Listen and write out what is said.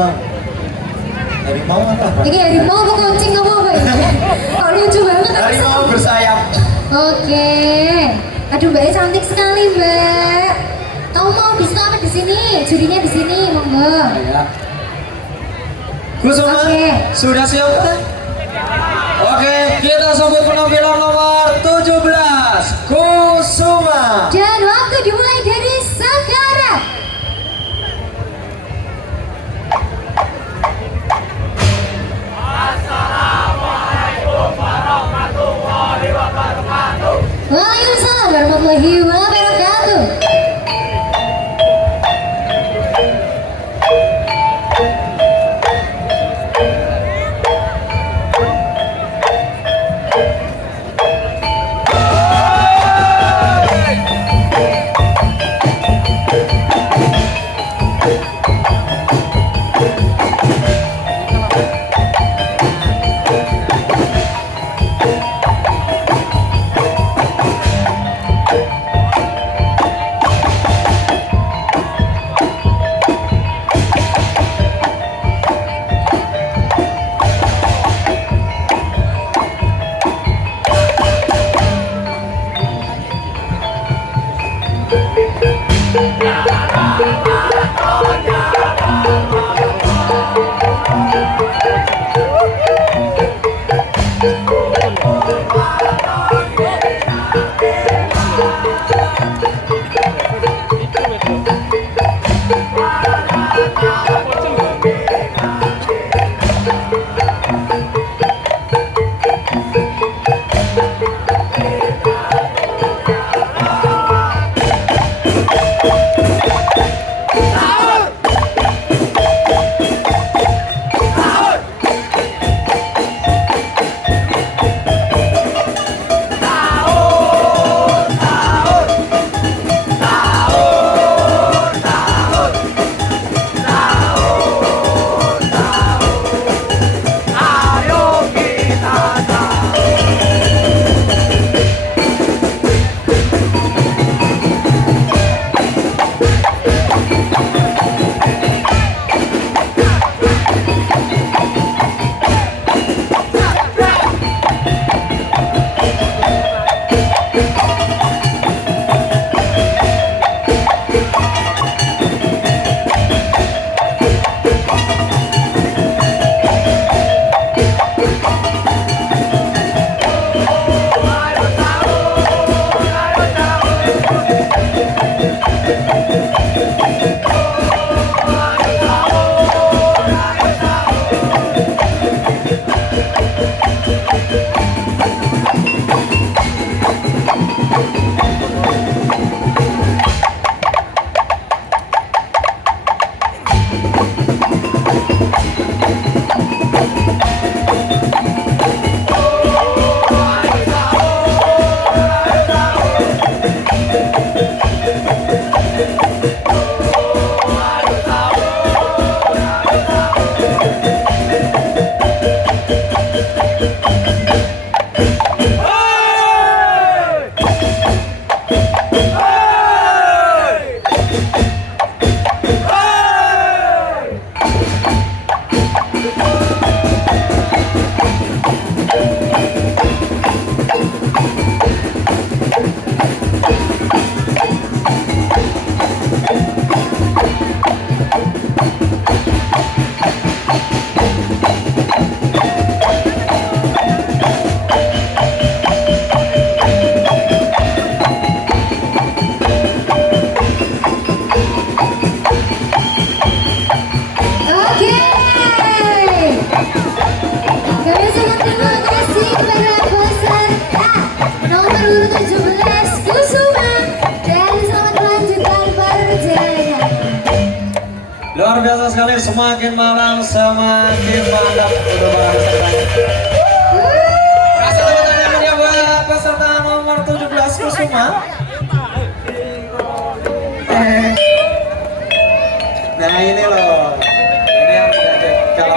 harimau. Harimau apa? Ini harimau apa kucing kamu apa ya? Kok lucu banget. Harimau bersayap. Oke. Aduh Mbak cantik sekali Mbak. Kamu mau bisa apa di sini? Jurinya di sini, monggo. Ya. Kusuma, Oke. sudah siap kan? Oke, kita sambut penampilan nomor 17, Kusuma. Dan waktu dimulai dari sekarang. Waalaikumsalam warahmatullahi wabarakatuh. Luar biasa sekali, semakin malam semakin mantap. Udah banget. Kasih tepuk tangannya buat peserta nomor 17 Kusuma. Nah ini loh, ini yang tidak ada kalau